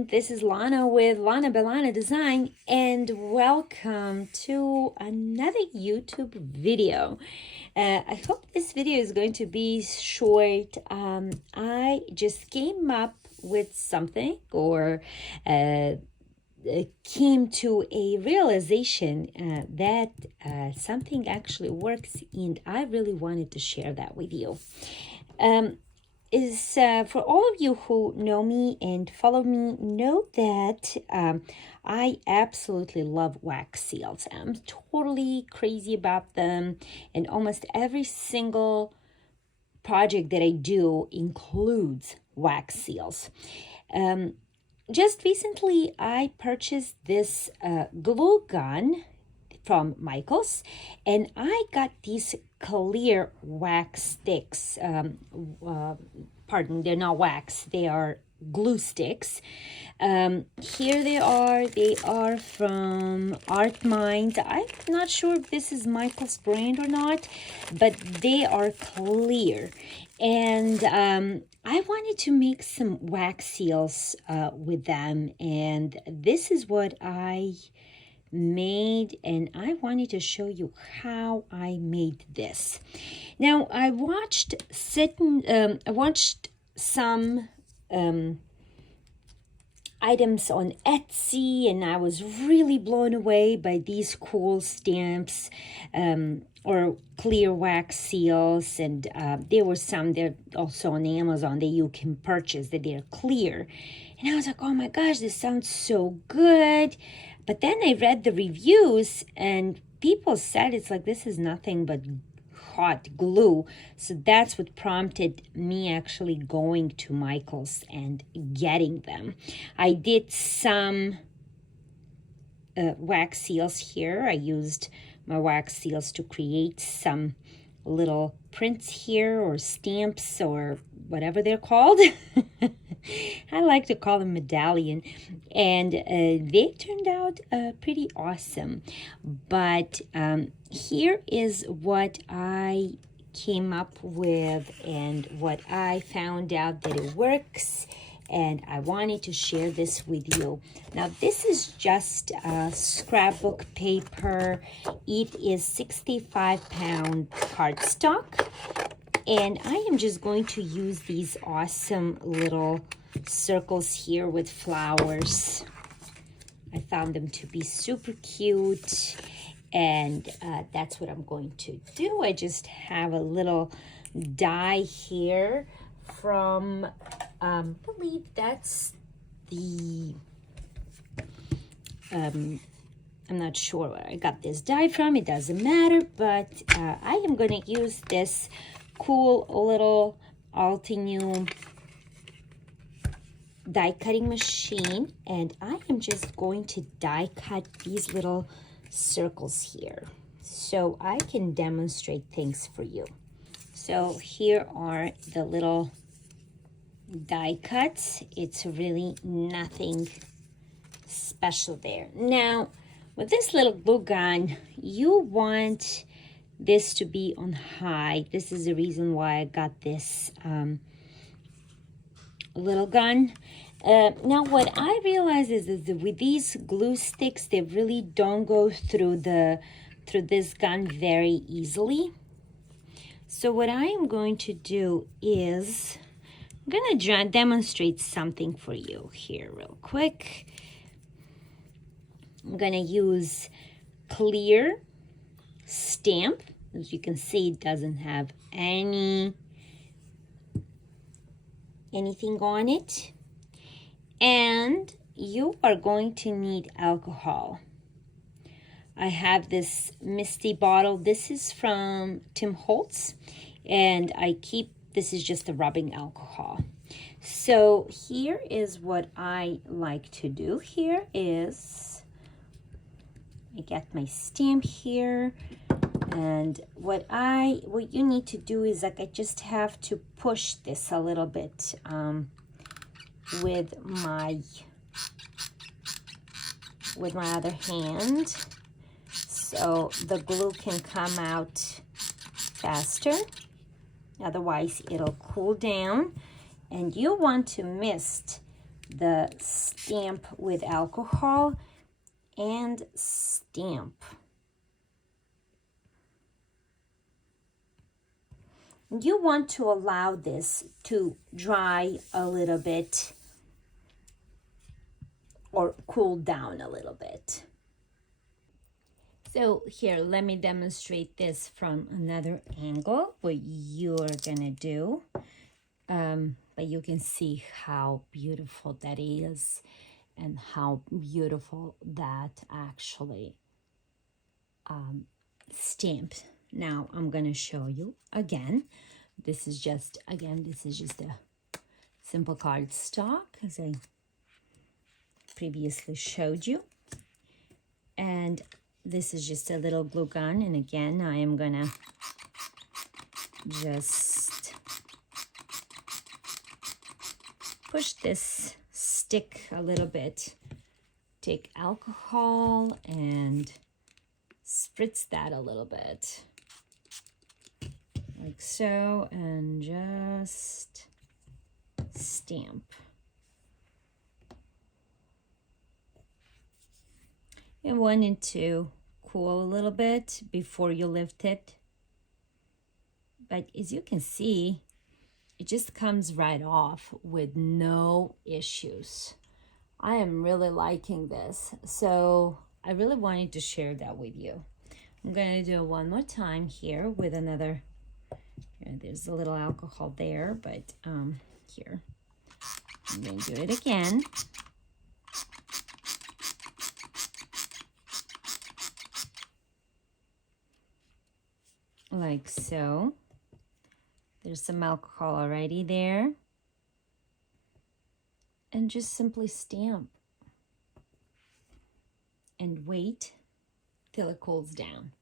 morning. This is Lana with Lana By Lana Design, and welcome to another YouTube video. I hope this video is going to be short. I just came up with something, or came to a realization that something actually works, and I really wanted to share that with you. For all of you who know me and follow me, know that I absolutely love wax seals. I'm totally crazy about them, and almost every single project that I do includes wax seals. Just recently, I purchased this glue gun from Michaels, and I got these clear wax sticks. Pardon, they're not wax, they are glue sticks. Here they are from Art Minds. I'm not sure if this is Michael's brand or not, but they are clear. And I wanted to make some wax seals with them, and this is what I made, and I wanted to show you how I made this. Now, I watched some items on Etsy, and I was really blown away by these cool stamps or clear wax seals, and there were some there also on Amazon that you can purchase that they're clear. And I was like, oh my gosh, this sounds so good. But then I read the reviews, and people said it's like, this is nothing but hot glue. So that's what prompted me actually going to Michael's and getting them. I did some wax seals here. I used my wax seals to create some little prints here, or stamps, or whatever they're called. I like to call them medallion, and they turned out pretty awesome. But here is what I came up with, and what I found out that it works, and I wanted to share this with you. Now, this is just scrapbook paper. It is 65-pound cardstock, and I am just going to use these awesome little circles here with flowers. I found them to be super cute, and that's what I'm going to do. I just have a little die here from I believe that's the I'm not sure where I got this die from. It doesn't matter, but I am going to use this cool little Altenew die cutting machine, and I am just going to die cut these little circles here so I can demonstrate things for you. So here are the little die cuts. It's really nothing special there. Now, with this little glue gun, you want this to be on high. This is the reason why I got this little gun. Now, what I realize is that with these glue sticks, they really don't go through this gun very easily. So what I am going to do is I'm going to demonstrate something for you here real quick. I'm going to use clear stamp. As you can see, it doesn't have anything on it. And you are going to need alcohol. I have this Misty bottle. This is from Tim Holtz, and this is just a rubbing alcohol. So here is what I like to do. Here is, I get my stamp here, and what you need to do is, like, I just have to push this a little bit with my other hand, so the glue can come out faster. Otherwise, it'll cool down, and you want to mist the stamp with alcohol and stamp. You want to allow this to dry a little bit or cool down a little bit. So here, let me demonstrate this from another angle, what you're gonna do. But you can see how beautiful that is and how beautiful that actually stamped. Now I'm gonna show you again. This is just a simple cardstock, as I previously showed you. And this is just a little glue gun. And again, I am gonna just push this stick a little bit. Take alcohol and spritz that a little bit. Like so, and just stamp. You want it to cool a little bit before you lift it. But as you can see, it just comes right off with no issues. I am really liking this, so I really wanted to share that with you. I'm gonna do it one more time here with another, there's a little alcohol there, but here, I'm gonna do it again. Like so. There's some alcohol already there. And just simply stamp. And wait till it cools down.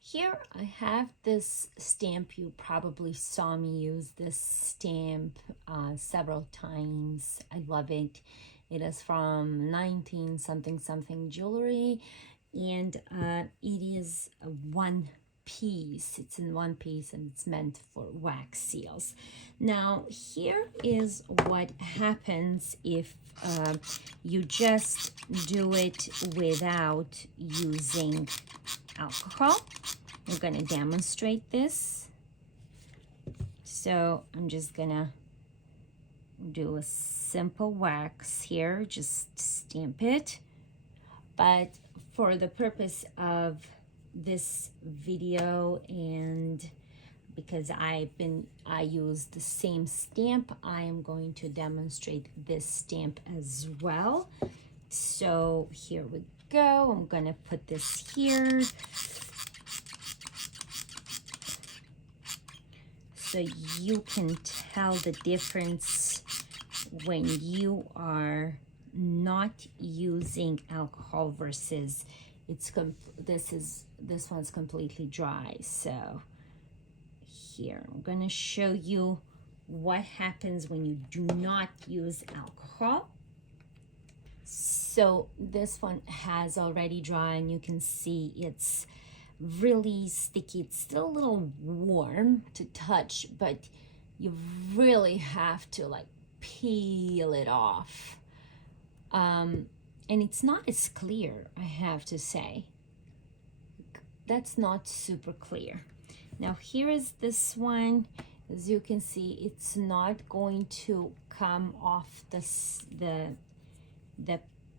Here I have this stamp. You probably saw me use this stamp several times. I love it. It is from 19 something something jewelry, and it is a one piece. It's in one piece and it's meant for wax seals. Now here is what happens if you just do it without using alcohol. I'm going to demonstrate this. So I'm just gonna do a simple wax here, just stamp it. But for the purpose of this video, and because I use the same stamp, I am going to demonstrate this stamp as well. So here we go. I'm gonna put this here so you can tell the difference when you are not using alcohol versus this one's completely dry. So here I'm going to show you what happens when you do not use alcohol. So this one has already dry, and you can see it's really sticky. It's still a little warm to touch, but you really have to like peel it off. And it's not as clear, I have to say. That's not super clear. Now here is this one. As you can see, it's not going to come off the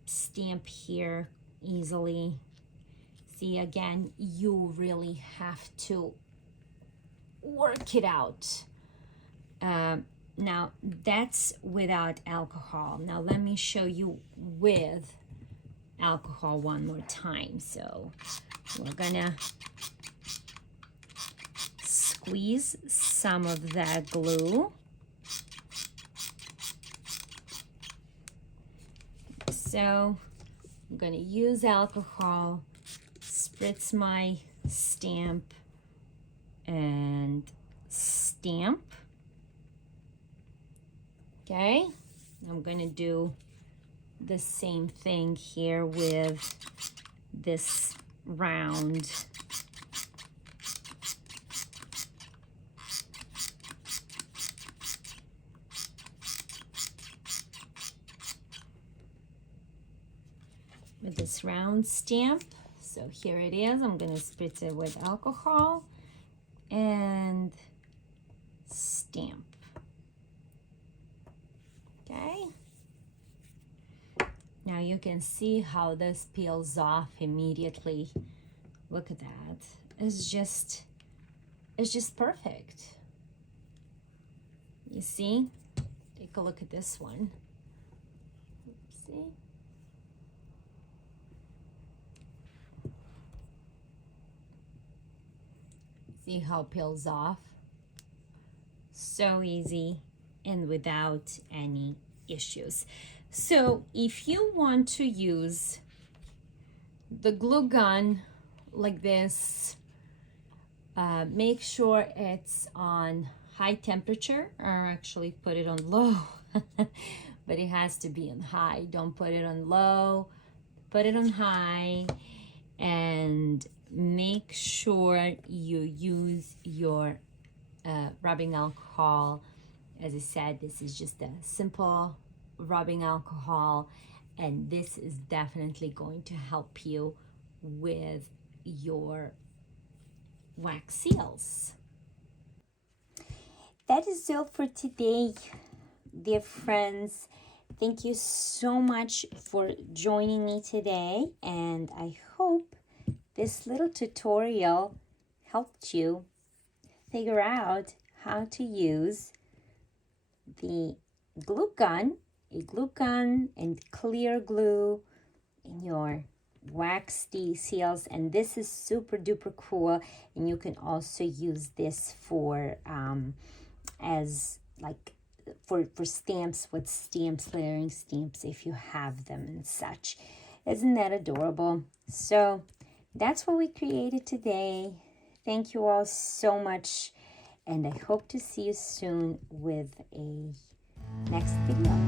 stamp here easily. See, again, you really have to work it out. Now that's without alcohol. Now let me show you with alcohol one more time. So we're gonna squeeze some of that glue. So I'm gonna use alcohol, spritz my stamp, and stamp. Okay, I'm gonna do the same thing here with this round. with this round stamp. So here it is. I'm going to spritz it with alcohol and stamp. Okay. Now you can see how this peels off immediately. Look at that. It's just perfect. You see? Take a look at this one. See? See how it peels off? So easy and without any issues. So if you want to use the glue gun like this, make sure it's on high temperature, or actually put it on low. But it has to be on high. Don't put it on low, put it on high, and make sure you use your rubbing alcohol. As I said, this is just a simple rubbing alcohol, and this is definitely going to help you with your wax seals. That is all for today, dear friends. Thank you so much for joining me today, and I hope this little tutorial helped you figure out how to use the glue gun, a glue gun and clear glue in your wax seals. And this is super duper cool, and you can also use this for as like for stamps, with stamps, layering stamps, if you have them and such. Isn't that adorable? So that's what we created today. Thank you all so much, and I hope to see you soon with a next video.